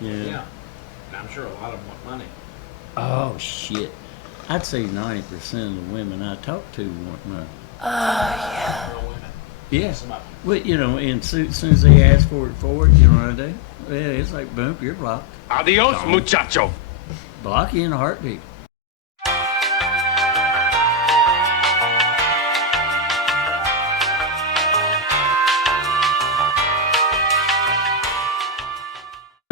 Yeah. Yeah. And I'm sure a lot of them want money. Oh shit. I'd say 90% of the women I talk to want money. Real women. Yeah. Some of them. Well, you know, and as soon as they ask for it, you know what I do? Yeah, it's like, boom, you're blocked. Adios, Gone. muchacho. Block you in a heartbeat.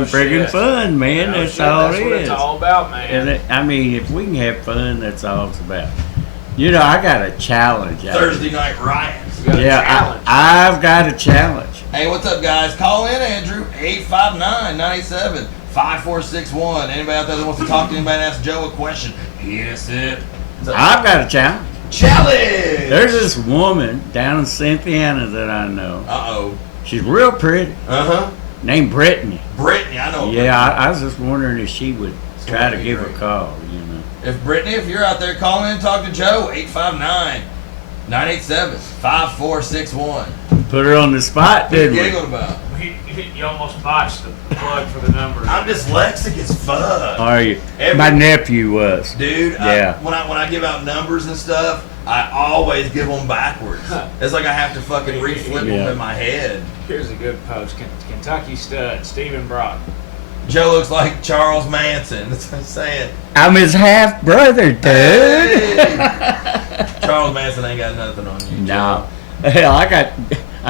Friggin' fun, man. No That's shit, all that's it what is. it's all about, man. And I mean, if we can have fun, that's all it's about. You know, I got a challenge. Thursday night riots. You got a Yeah, challenge. I've got a challenge. Hey, what's up, guys? Call in, Andrew. 859-97-5461. Anybody out there that wants to talk to anybody and ask Joe a question? Yes, it. I've got a challenge. Challenge! There's this woman down in Cynthiana that I know. Uh-oh. She's real pretty, Uh-huh. named Brittany. Brittany, I know. Yeah, I was just wondering if she would try to give her a call, you know. If Brittany, if you're out there, call in, talk to Joe. 859-987-5461. Put her on the spot, What are you didn't we? giggling about? You almost botched the plug for the number. I'm dyslexic as fuck. Are you? My nephew was. Dude, Yeah. when I give out numbers and stuff, I always give them backwards. It's like I have to fucking reflip Yeah. them in my head. Here's a good post. Kentucky stud, Stephen Brock. Joe looks like Charles Manson. That's what I'm saying. I'm his half brother, dude. Hey! Charles Manson ain't got nothing on you. No. Hell, I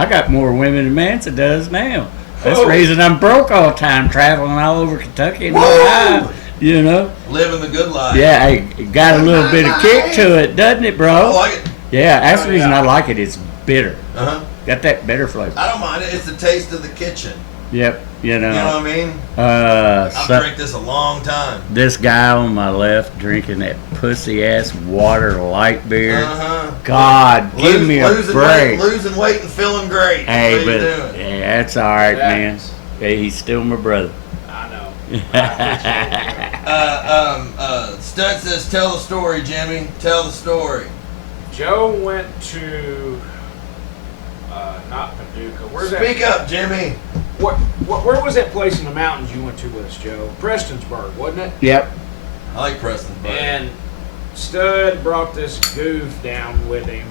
got more women than Manson does now. That's the Whoa. reason I'm broke all the time, traveling all over Kentucky and Whoa. Ohio. You know? Living the good life. Yeah, hey, it got a little bit of kick to it, doesn't it, I bro? like it. Yeah, that's the Oh, reason yeah. I like it. It's bitter. Uh-huh. Got that bitter flavor. I don't mind it. It's the taste of the kitchen. Yep, you You know know. what I mean? I've So, drank this a long time. this guy on my left drinking that pussy ass water light beer. Uh-huh. God, give me a losing break. Weight, losing weight and feeling great. Hey, That's what but you're doing. yeah, that's all right, Yeah. man. Hey, he's still my brother. I know. I appreciate it. Stud says, tell the story, Jimmy. Tell the story. Joe went to not Paducah. Where's Speak that? up, Jimmy. Where was that place in the mountains you went to with us, Joe? Prestonsburg, wasn't it? Yep. I like Preston. And Stud brought this goof down with him,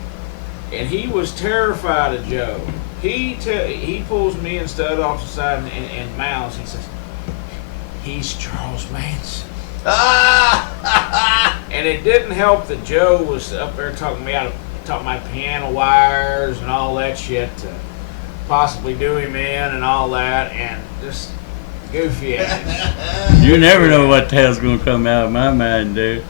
and he was terrified of Joe. He pulls me and Stud off the side and mouths. He says, "He's Charles Manson." Ah! And it didn't help that Joe was up there talking my piano wires and all that shit to possibly do him in and all that, and just goofy ass. You never know what the hell's gonna come out of my mind, dude.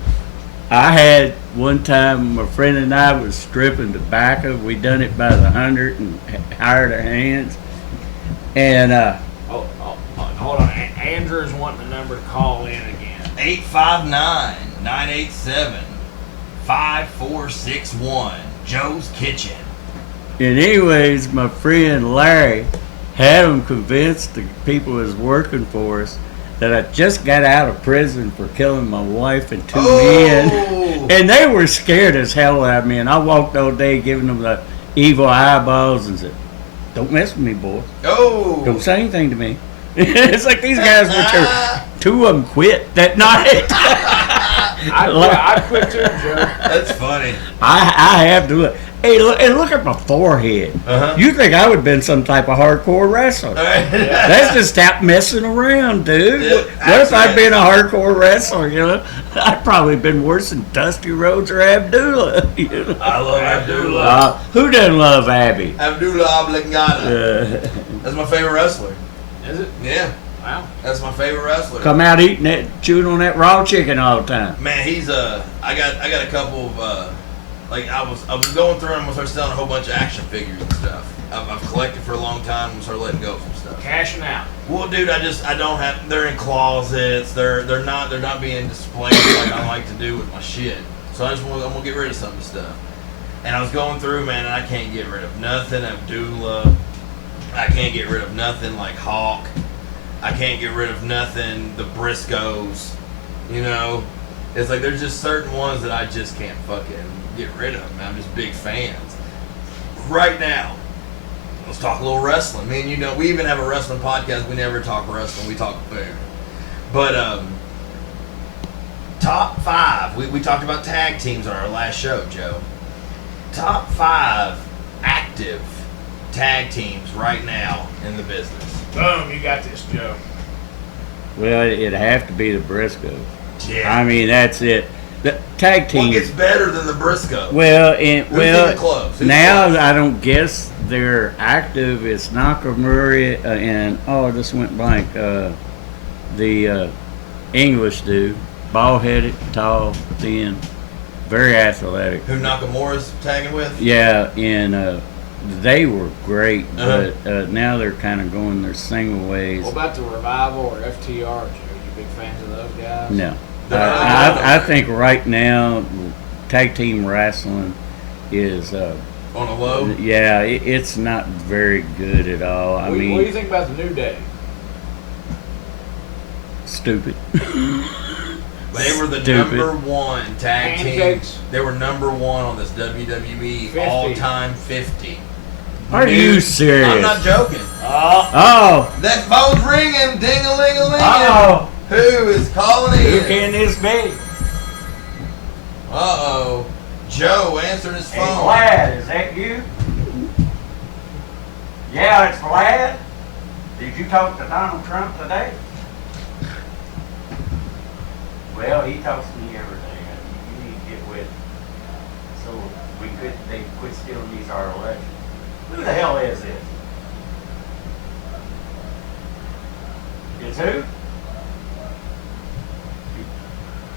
I had one time, my friend and I was stripping tobacco. We done it by the 100 and hired our hands. And Oh, hold on. Andrew's wanting the number to call in again. 859-987-5461. Joe's Kitchen. And anyways, my friend Larry had them convinced the people that was working for us that I just got out of prison for killing my wife and two men. And they were scared as hell of me. And I walked all day giving them the evil eyeballs and said, "Don't mess with me, boy. Oh! Don't say anything to me." It's like these guys were terrible. Two of them quit that night. I quit too, Joe. That's funny. I have to look. Hey, look at my forehead. Uh-huh. You think I would have been some type of hardcore wrestler? That's just stop messing around, dude. Yeah, What if I'd that's been a hardcore wrestler? You know, I'd probably been worse than Dusty Rhodes or Abdullah. You know? I love Abdullah. Who doesn't love Abby? Abdullah Oblongata. That's my favorite wrestler. Is it? Yeah, Wow. that's my favorite wrestler. Come out eating that, chewing on that raw chicken all the time. Man, he's I got a couple of like I was going through and I started selling a whole bunch of action figures and stuff. I've collected for a long time and started letting go of some stuff. Cashing out. Well, dude, I don't have. They're in closets. They're not being displayed like I like to do with my shit. So I'm gonna get rid of some of the stuff. And I was going through, man, and I can't get rid of nothing Abdullah. I can't get rid of nothing like Hawk. I can't get rid of nothing the Briscoes. You know, it's like there's just certain ones that I just can't fucking get rid of. Man, I'm just big fans. Right now, let's talk a little wrestling. Me and you know, we even have a wrestling podcast. We never talk wrestling. We talk food. But top 5. We talked about tag teams on our last show, Joe. Top 5 active tag teams right now in the business. Boom, you got this, Joe. Well, it'd have to be the Briscoes. Yeah. I mean, that's it. The tag team. What gets better than the Briscoe? Well, Who's even close? Who's now close? I don't guess they're active. It's Nakamura and this went blank. The English dude, bald-headed, tall, thin, very athletic. Who Nakamura's tagging with? Yeah, and they were great, Uh-huh. but now they're kind of going their single ways. What about the Revival or FTR, Joe? You big fans of those guys? No. They're not I together. think right now, tag team wrestling is, On a low? yeah, it's not very good at all. I What do you mean, think about the New Day? stupid. They were the Stupid. number 1 tag Pancakes. team. They were number 1 on this WWE 50. all-time 50. Are you serious? I'm not joking. Oh, That phone's ringing, ding-a-ling-a-ling. uh-oh. Who is calling Who in? can this be? Uh-oh. Joe answered his Hey, phone. Vlad, is that you? Yeah, it's Vlad. Did you talk to Donald Trump today? Well, he talks to me every day. You need to get with him. So they quit stealing these our elections. Who the hell is this? It's who?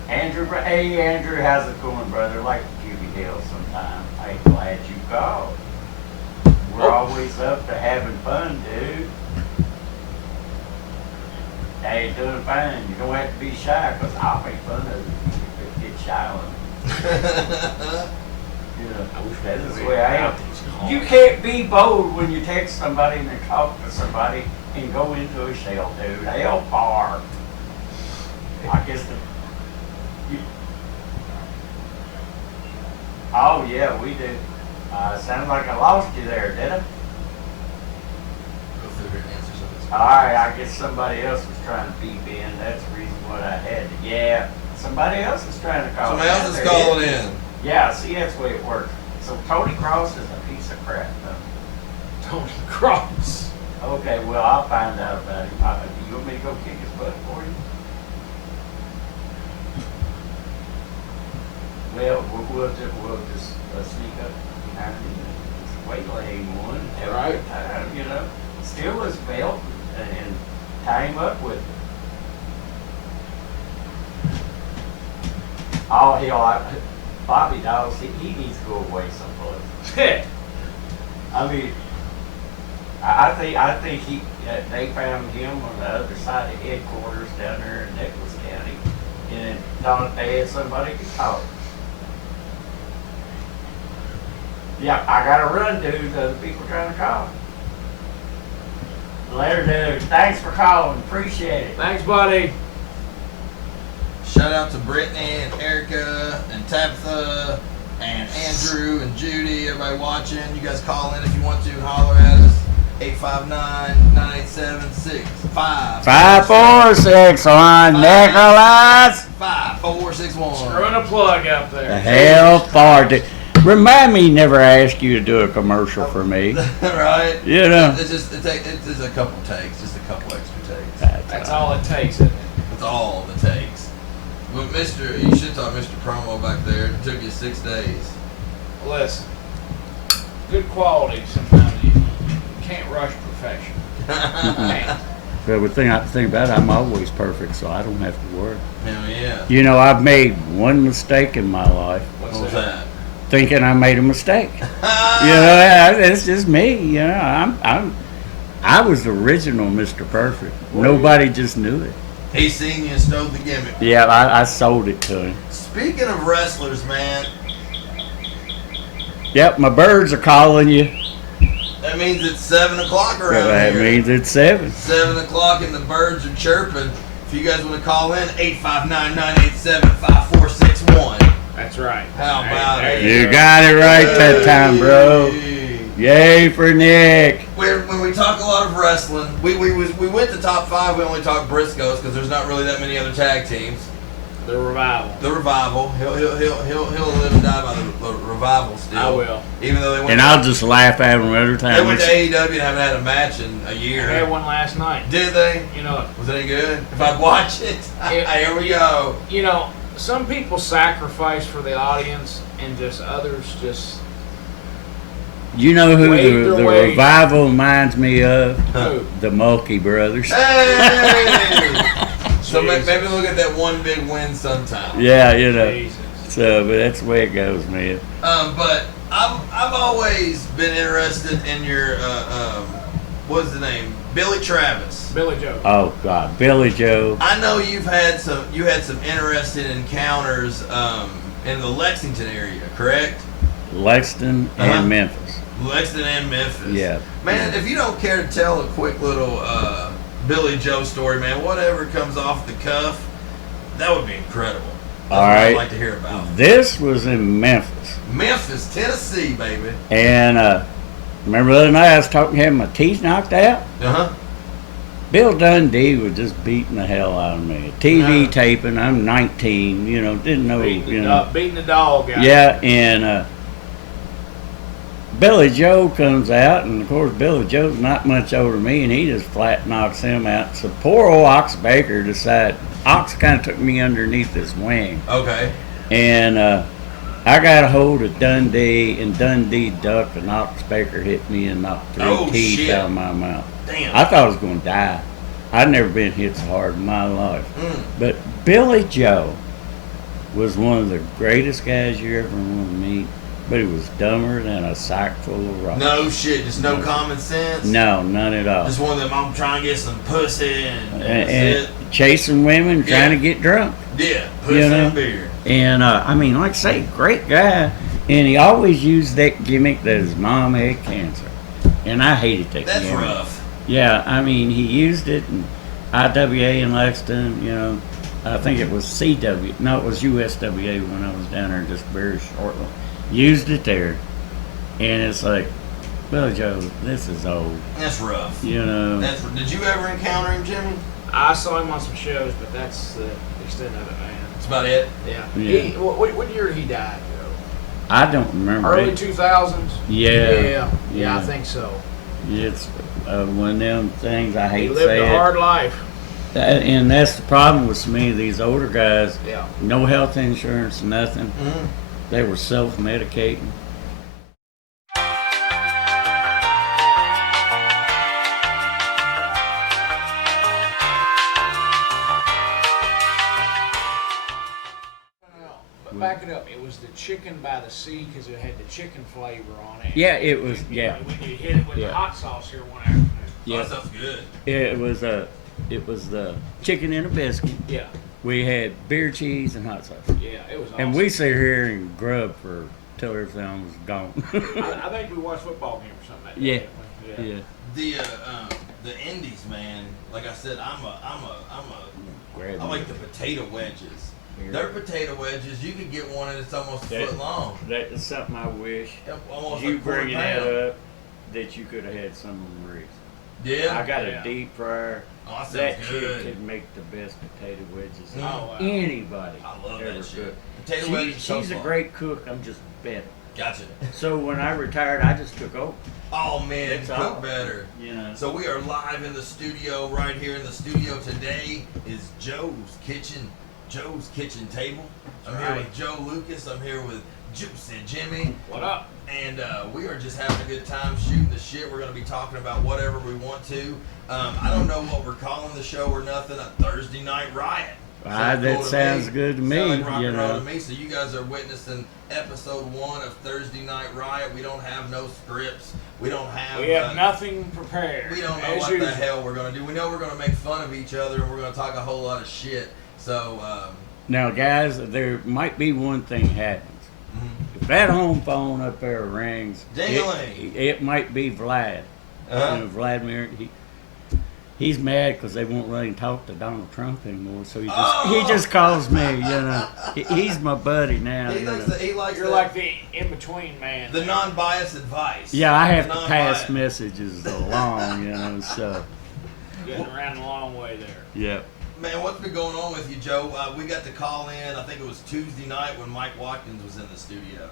Andrew. Hey, Andrew, how's it going, brother? Like to give you hell sometime. Hey, glad you called. We're always up to having fun, dude. Hey, doing fine. You don't have to be shy, because I'll make fun of you if you get shy on me. You know, I wish that's we the way I am. had these calls. You can't be bold when you text somebody and talk to somebody and go into a shell, dude. Hell far. I guess oh, yeah, we do. Sounds like I lost you there, did I? Go through here and answer some of this. All right, I guess somebody else was trying to beep in. That's the reason what I had to. Yeah, somebody else is trying to call. Somebody else is There calling it in. is. Yeah, see, that's the way it works. So Tony Cross is a piece of crap, though. Tony Cross. Okay, well, I'll find out about him. Do you want me to go kick his butt for you? Well, we'll just sneak up behind him and waylay him one. Right. Time, you know, steal his belt and tie him up with it. Oh, hell, Bobby Dawes, he needs to go away someplace. I mean, I think they found him on the other side of headquarters down there in Nicholas County, and thought they had somebody to talk. Yeah, I gotta run, dude. The other people trying to call. Later, dude. Thanks for calling. Appreciate it. Thanks, buddy. Shout out to Brittany and Erica and Tabitha and Andrew and Judy, everybody watching. You guys call in if you want to. Holler at us. 859-987-6546. 546 on Nicholas. 5461. Screwing a plug up there. The hell far, dude. Remind me never ask you to do a commercial for me. Right? You know. It's just it's a couple takes, just a couple extra takes. That's all it takes, isn't it? That's all it takes. But you should talk Mr. Promo back there. It took you 6 days. Listen, good quality sometimes you can't rush perfection. You can't. But the thing about it, I'm always perfect, so I don't have to worry. Hell yeah. You know, I've made one mistake in my life, What's What was that? that? thinking I made a mistake. You know, it's just me. You know, I was the original Mr. Perfect. Nobody just knew it. He seen you and stole the gimmick. Yeah, I sold it to him. Speaking of wrestlers, man, Yep, my birds are calling you. that means it's 7 o'clock around That here. means it's 7. 7 o'clock and the birds are chirping. If you guys want to call in, 859-987-5461. That's right. How about There it? You got it right that time, bro. Hey. Yay for Nick. We're talk a lot of wrestling. We went to top 5. We only talked Briscoes because there's not really that many other tag teams. The Revival. The Revival. He'll live and die by the Revival still. I will. Even though they went. And I'll just laugh at them every time. They went to AEW and haven't had a match in a year. They had one last night. Did they? You know. Was it any good? If I'd watch it, here we go. You know, some people sacrifice for the audience, and just others just. You know who Wade the their way. Revival reminds me of? Who? The Mulkey Brothers. Hey! So Jesus. maybe look at that one big win sometime. Yeah, you know. Jesus. So, but that's the way it goes, man. But I've always been interested in your what's the name? Billy Travis. Billy Joe. Oh God, Billy Joe. I know you had some interesting encounters in the Lexington area, correct? Lexington and Memphis. Lexington and Memphis. Yeah. Man, if you don't care to tell a quick little Billy Joe story, man, whatever comes off the cuff, that would be incredible. That's All what right. I'd like to hear about. This was in Memphis. Memphis, Tennessee, baby. And remember the other night I was talking, having my teeth knocked out? Uh-huh. Bill Dundee was just beating the hell out of me. TV No. taping, I'm 19, you know, didn't know, Beating the dog out. Yeah, and Billy Joe comes out, and of course Billy Joe's not much older than me, and he just flat knocks him out. So poor old Ox Baker decided, Ox kind of took me underneath his wing, Okay. and I got a hold of Dundee, and Dundee ducked, and Ox Baker hit me and knocked 3 teeth shit. out of my mouth. Damn. I thought I was going to die. I'd never been hit so hard in my life. Mm. But Billy Joe was one of the greatest guys you ever want to meet, but he was dumber than a sack full of rocks. No shit, just no common sense. No, none at all. Just one of them. I'm trying to get some pussy and that's And it. chasing women, trying to get drunk. Yeah, pussy You know? and beer. And I mean, like I say, great guy. And he always used that gimmick that his mom had cancer. And I hated that That's gimmick. rough. Yeah, I mean, he used it in IWA in Lexington, you know. I think it was CW. No, it was USWA when I was down there just very shortly. Used it there. And it's like, Billy Joe, this is old. That's rough. You know. Did you ever encounter him, Jimmy? I saw him on some shows, but that's the extent of it, man. That's about it. Yeah. What year did he die, Joe? I don't remember. Early it. 2000s? Yeah. Yeah, I think so. It's one of them things I hate He to lived say a it. hard life. And that's the problem with me. These older guys, Yeah. no health insurance, nothing. Mm. They were self-medicating. But back it up. It was the chicken by the sea because it had the chicken flavor on it. Yeah, it was. Yeah, When you hit it with Yeah. the hot sauce here one afternoon. Oh, that sounds good. it was the chicken and a biscuit. Yeah. We had beer, cheese, and hot sauce. Yeah, it was awesome. And we sit here and grub for till everything was gone. I think we watched football game or something. That Yeah. day, didn't we? Yeah. The indies, man. Like I said, I like the potato wedges. They're potato wedges. You could get one and it's almost a foot long. That is something I wish Almost you a quarter bringing pound. that up that you could have had some of them ribs. Yeah. I got Yeah. a deep fryer. Oh, That sounds chick good. could make the best potato wedges Mm. Oh, wow. anybody I love ever that shit. could. Potato wedges. She's a great cook. I'm just better. Gotcha. So when I retired, I just took over. Oh man, That's cook all. better. You know. So we are live in the studio. Right here in the studio today is Joe's kitchen table. I'm here right. with Joe Lucas. I'm here with Juicy Jimmy. What up? And we are just having a good time shooting the shit. We're going to be talking about whatever we want to. I don't know what we're calling the show or nothing. A Thursday Night Riot. That sounds good to me. Sounds like rock You and roll know. to me. So you guys are witnessing episode 1 of Thursday Night Riot. We don't have no scripts. We don't have. We have nothing prepared. We don't know as what usual. the hell we're going to do. We know we're going to make fun of each other and we're going to talk a whole lot of shit. So, Now, guys, there might be one thing happens. If that home phone up there rings, Ding-a-ling. it might be Vlad. Uh-huh. You know, Vladimir. he's mad because they won't let him talk to Donald Trump anymore. So he just calls me. You know, he's my buddy now. He you likes know. the, he likes You're the, like the in-between man. the non-biased advice. Yeah, I have The to pass non-biased. messages along. You know, so Getting around the long way there. yeah. Man, what's been going on with you, Joe? We got to call in, I think it was Tuesday night when Mike Watkins was in the studio.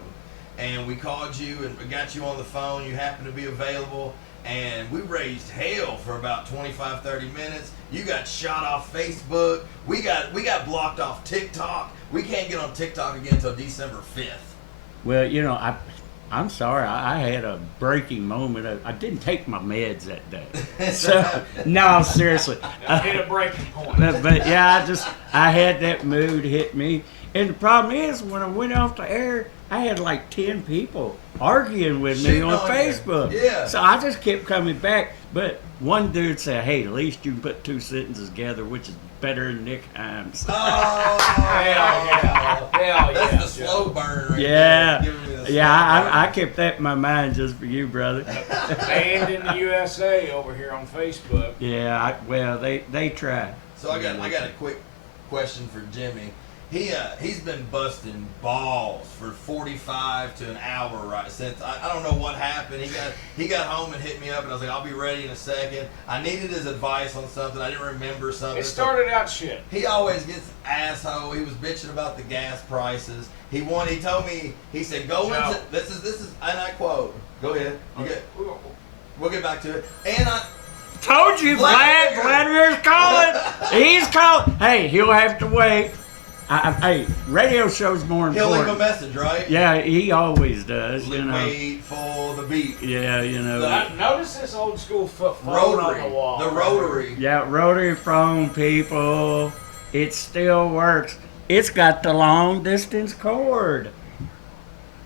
And we called you and we got you on the phone. You happened to be available. And we raised hell for about 25, 30 minutes. You got shot off Facebook. We got blocked off TikTok. We can't get on TikTok again until December 5th. Well, you know, I'm sorry. I had a breaking moment. I didn't take my meds that day. So, no, seriously. Hit a breaking point. But yeah, I had that mood hit me. And the problem is, when I went off the air, I had like 10 people arguing with me Shitting on on you. Facebook. Yeah. So I just kept coming back. But one dude said, hey, at least you can put two sentences together, which is better than Nic Himes. Oh, Hell yeah. Hell That's yeah, the slow burn right Yeah, there. Giving me the slow yeah, burn. I kept that in my mind just for you, brother. Banned in the USA over here on Facebook. Yeah, well, they try. So I got a quick question for Jimmy. He's been busting balls for 45 to an hour right since I don't know what happened. He got home and hit me up and I was like, I'll be ready in a second. I needed his advice on something. I didn't remember something. It started out shit. He always gets asshole. He was bitching about the gas prices. He told me, he said, go Joe. into this is and I quote. Go ahead. We'll get back to it. And Told you, Vladimir's calling. He's calling. Hey, he'll have to wait. Hey, radio show's more he'll leave a important. message, right? Yeah, he always does. You know. Wait for the beat. Yeah, you know. Notice this old school phone Rotary. on the wall. The rotary. Yeah, rotary phone, people. It still works. It's got the long distance cord.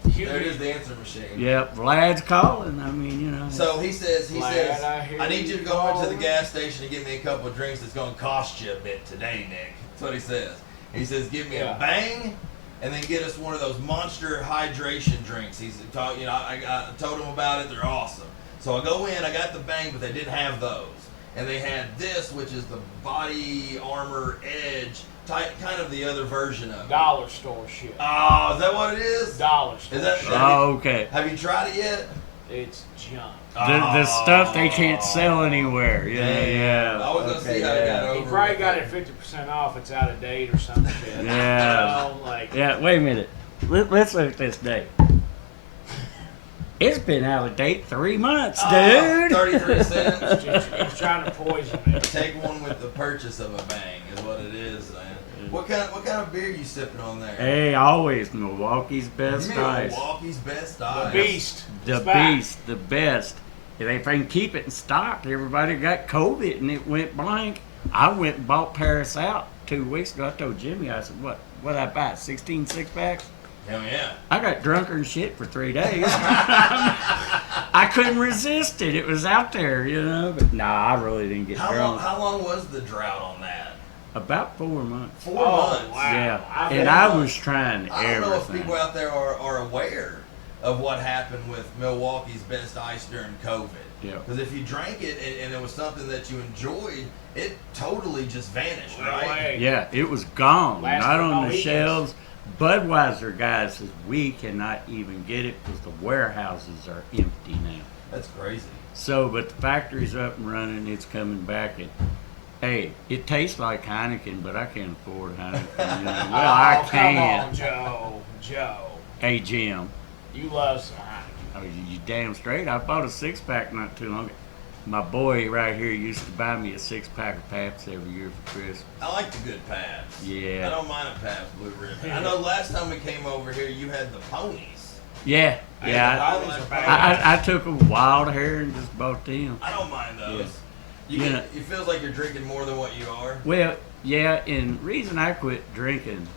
There it is, the answer machine. Yep, Vlad's calling. I mean, you know. So he says, Glad I hear I need you to you go into the calling." gas station and get me a couple of drinks that's going to cost you a bit today, Nick. That's what he says. He says, give me Yeah. a bang and then get us one of those monster hydration drinks. He's talking, I told him about it. They're awesome. So I go in, I got the bang, but they didn't have those. And they had this, which is the Body Armor Edge, type, kind of the other version of it. Dollar store shit. Oh, is that what it is? Dollar store Is that- shit. Oh, okay. Have you tried it yet? It's junk. The stuff they can't sell anywhere. Yeah, Damn. yeah. I was going to see how it got over. He probably with got it. it 50% off. It's out of date or some shit. Yeah. You know, like, Yeah, wait a minute. Let's look at this date. It's been out of date 3 months, dude. 33 cents. he's trying to poison me. Take one with the purchase of a bang is what it is, man. What kind of beer you sipping on there? Hey, always Milwaukee's best ice. Milwaukee's best The ice. beast. The It's back. beast, the best. If they can keep it in stock, everybody got COVID and it went blank. I went and bought Paris out 2 weeks ago. I told Jimmy, I said, what I buy? 16 six packs? Hell yeah. I got drunker than shit for 3 days. I couldn't resist it. It was out there, you know. But nah, I really didn't get drunk. How long was the drought on that? About 4 months. 4 Oh, months. wow. Yeah, I've and had- I was trying I don't know if everything. people out there are aware of what happened with Milwaukee's best ice during COVID. Yeah. Because if you drank it and it was something that you enjoyed, it totally just vanished, Went right? away. Yeah, it was gone. Last Not one on on the weekends. shelves. Budweiser guys says we cannot even get it because the warehouses are empty now. That's crazy. So, but the factory's up and running. It's coming back. And hey, it tastes like Heineken, but I can't afford Heineken. You know? Well, I Oh, can. Come on, Joe. Joe. Hey, Jim. You love some Heineken. Oh, you damn straight. I bought a 6-pack not too long ago. My boy right here used to buy me a 6-pack of Pabst every year for Christmas. I like the good Pabst. Yeah. I don't mind a Pabst Blue Ribbon. I know last time we came over here, you had the ponies. Yeah, Hey, yeah. the ponies are bad. I took a wild hair and just bought them. I don't mind those. Yeah. You it feels like you're drinking more than what you are. Well, yeah, and reason I quit drinking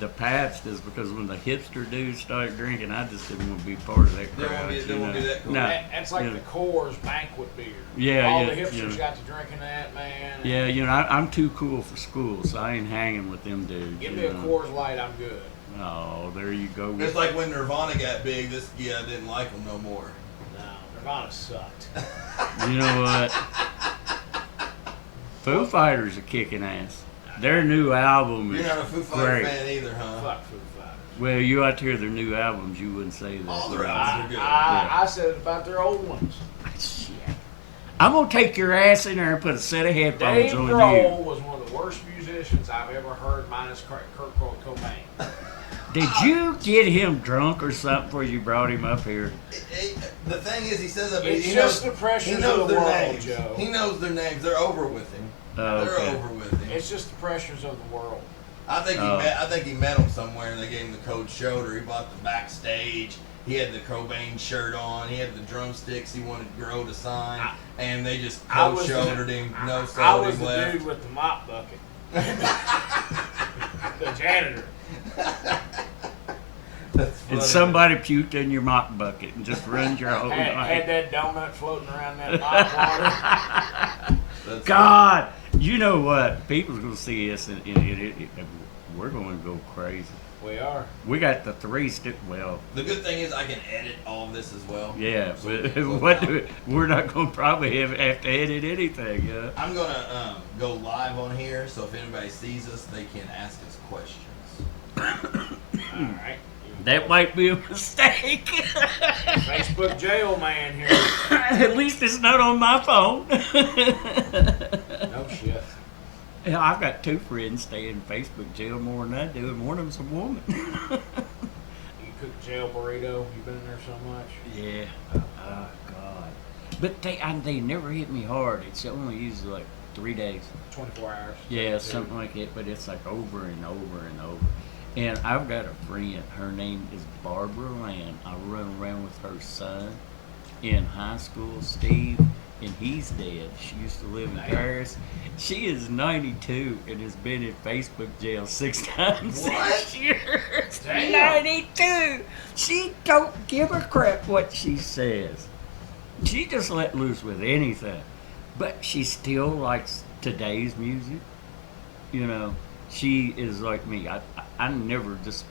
the Pabst is because when the hipster dudes started drinking, I just didn't want to be part of that They crowd. won't be that cool. No, That's like you the know. Coors banquet beer. Yeah, All yeah, the hipsters yeah. got to drinking that, man. Yeah, you know, I'm too cool for school, so I ain't hanging with them dudes. Give you me a know. Coors Light, I'm good. Oh, there you go. It's like when Nirvana got big, this guy didn't like them no more. No, Nirvana sucked. You know what? Foo Fighters are kicking ass. Their new album is You're not a Foo Fighter great. fan either, huh? Fuck Foo Fighters. Well, you ought to hear their new albums. You wouldn't say that. All their albums are good. I said it about their old ones. Shit. I'm gonna take your ass in there and put a set of headphones Dave on Grohl you. was one of the worst musicians I've ever heard, minus Kurt Cobain. Did you get him drunk or something before you brought him up here? The thing is, he says that, but It's he just knows, the pressures he knows of the their world, names. Joe. He knows their names. They're over with him. Oh, They're okay. over with him. It's just the pressures of the world. I think he met him somewhere, and they gave him the cold shoulder. He bought the backstage. He had the Cobain shirt on. He had the drumsticks he wanted Grohl to sign, and they just cold shouldered him. No I sold was him the left. dude with the mop bucket. The janitor. That's funny. And somebody puked in your mop bucket and just ruined your whole Had night. that donut floating around that mop water. That's God, you know what? People's gonna see us, and we're gonna go crazy. We are. We got the well, The good thing is I can edit all this as well. yeah. So we But can what? clip out. We're not gonna probably have to edit anything. I'm gonna go live on here, so if anybody sees us, they can ask us questions. All right. That might be a mistake. Facebook jail man here. At least it's not on my phone. No shit. Yeah, I've got two friends stay in Facebook jail more than I do, and one of them's a woman. You cook jail burrito. You've been in there so much. Yeah. Oh God. But they never hit me hard. It's only usually like 3 days. 24 hours. Yeah, something like that. But it's like over and over and over. And I've got a friend. Her name is Barbara Land. I run around with her son in high school, Steve, and he's dead. She used to live in Paris. She is 92 and has been in Facebook jail 6 times this year. Damn. 92. She don't give a crap what she says. She just let loose with anything. But she still likes today's music. You know, she is like me. I never just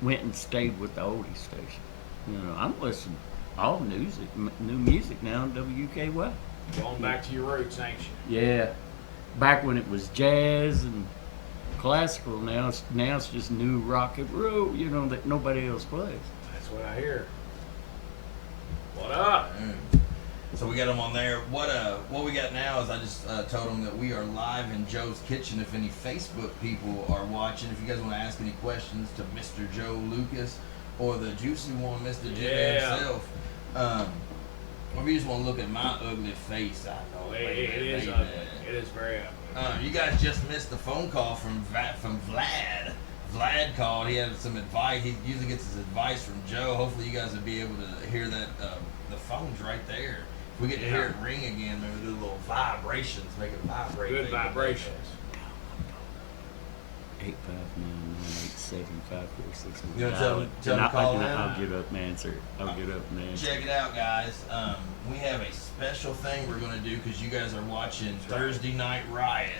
went and stayed with the oldie station. You know, I'm listening all new music now on WKY. Going back to your roots, ain't you? Yeah, back when it was jazz and classical. Now it's just new rock and roll. You know, that nobody else plays. That's what I hear. What up? So we got them on there. What we got now is I just told them that we are live in Joe's kitchen. If any Facebook people are watching, if you guys want to ask any questions to Mr. Joe Lucas or the juicy one, Mr. Jimmy himself, or if you just want to look at my ugly face, I know It is ugly. It is very ugly. You guys just missed the phone call from Vlad. Vlad called. He had some advice. He usually gets his advice from Joe. Hopefully, you guys will be able to hear that. The phone's right there. If we get to hear it ring again, maybe do little vibrations, make it vibrate. Good vibrations. 859-987-5461. You wanna tell him to call in? I'll get up and answer. Check it out, guys. We have a special thing we're going to do because you guys are watching Thursday Night Riot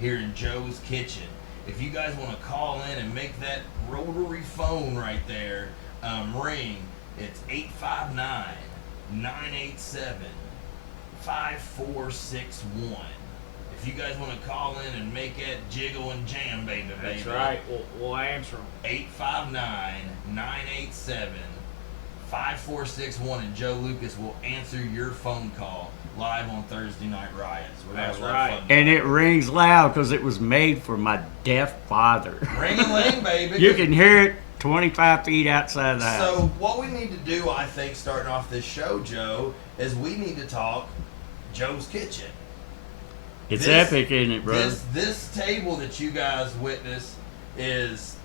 here in Joe's kitchen. If you guys want to call in and make that rotary phone right there ring, it's 859-987-5461. If you guys want to call in and make that jiggle and jam, baby. That's right. We'll answer them. 859-987-5461, and Joe Lucas will answer your phone call live on Thursday Night Riots. That's right. And it rings loud because it was made for my deaf father. Ring-a-ling, baby. You can hear it 25 feet outside the house. So what we need to do, I think, starting off this show, Joe, is we need to talk Joe's Kitchen. It's epic, isn't it, bro? This table that you guys witness there's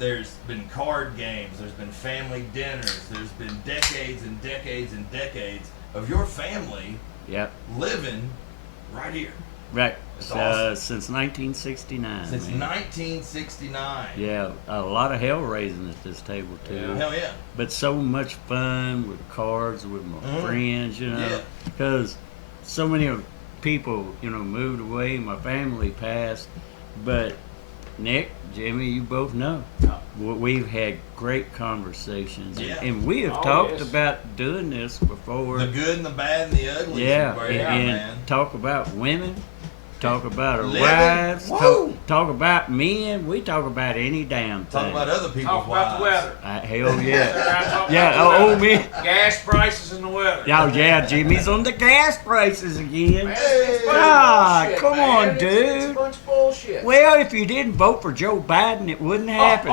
been card games, there's been family dinners, there's been decades and decades and decades of your family living right here. Right. It's awesome. Since 1969. Since man. 1969. Yeah, a lot of hell raising at this table, too. Yeah. Hell yeah. But so much fun with cards, with my friends, you know. Yeah. Because so many people, you know, moved away, my family passed. But Nick, Jimmy, you both know. We've had great conversations. Yeah. And we have talked about doing this before. The good and the bad and the ugly. Yeah, man. and talk about women talk about our Living? wives, Whoa. talk about men. We talk about any damn thing. Talk about other people's Talk about the wives. weather. Hell yeah. Talk Yeah, about the oh, me. gas prices and the weather. Oh, yeah, Jimmy's on the gas prices again. Man, it's a bunch of Ah, bullshit, come man. on, It's a dude. bunch of bullshit. Well, if you didn't vote for Joe Biden, it wouldn't happen.